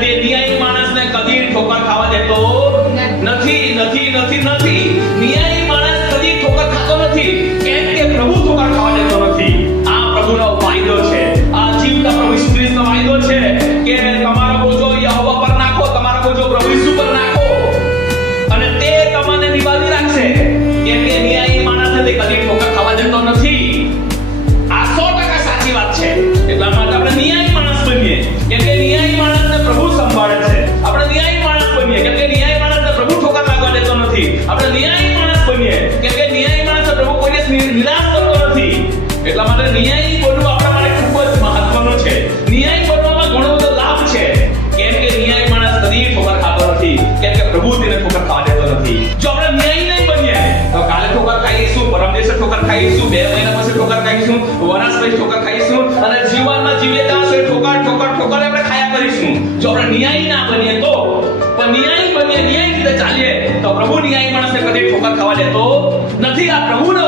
તે ન્યાયી માણસને કદી ઠોકર ખાવા દેતો નથી નથી નથી નથી ન્યાયી માણસ કદી ઠોકર ખાતો નથી, કેમ કે પ્રભુ ઠોકર ખાવા દેતો નથી. આ પ્રભુનો વાયદો છે, આ જીવતા પ્રભુ ઈસુ ખ્રિસ્તનો વાયદો છે કે તમારો બોજો યહોવા પર નાખો, તમારો બોજો પ્રભુ ઈસુ પર નાખો અને તે તમને નિભાવી રાખશે, કેમ કે ન્યાયી માણસને તે કદી ઠોકર ખાવા દેતો નથી. આ 100% સાચી વાત છે. એટલા માટે આપણે ન્યાયી માણસ બનીએ, કેમ કે ન્યાયી માણસને પ્રભુ સંભાળે છે. આપણે ન્યાયી માણસ બનીએ, કેમ કે ન્યાયી માણસને પ્રભુ ઠોકર લાગવા દેતો નથી. આપણે ન્યાયી માણસ બનીએ, કેમ કે ન્યાયી માણસને પ્રભુ કોઈને નિરાશ કરતો નથી. એટલા માટે ન્યાયી બનવું આપણા માટે ખૂબ જ મહત્વનું છે. ન્યાયી બનવામાં ઘણો બધો લાભ છે, કેમ કે ન્યાયી માણસ કદી ઠોકર ખાતો નથી, કેમ કે પ્રભુ તેને ઠોકર ખાવા દેતો નથી. જો આપણે ન્યાયી નહીં બનીએ તો કાલે ઠોકર ખાઈશું, પરમ દિવસે ઠોકર ખાઈશું, 2 મહિના પછી ઠોકર ખાઈશું, વર્ષ પછી ઠોકર ખાઈશું અને જીવનમાં જીવીએ ત્યાં સુધી ઠોકર ઠોકર ઠોકર આપણે ખાયા કરીશું. જો આપણે ન્યાયી ના બનીએ તો, પણ ન્યાયી બનીએ, ન્યાયી રીતે ચાલીએ તો પ્રભુ ન્યાયી માણસને કદી ઠોકર ખાવા દેતો નથી. આ પ્રભુનો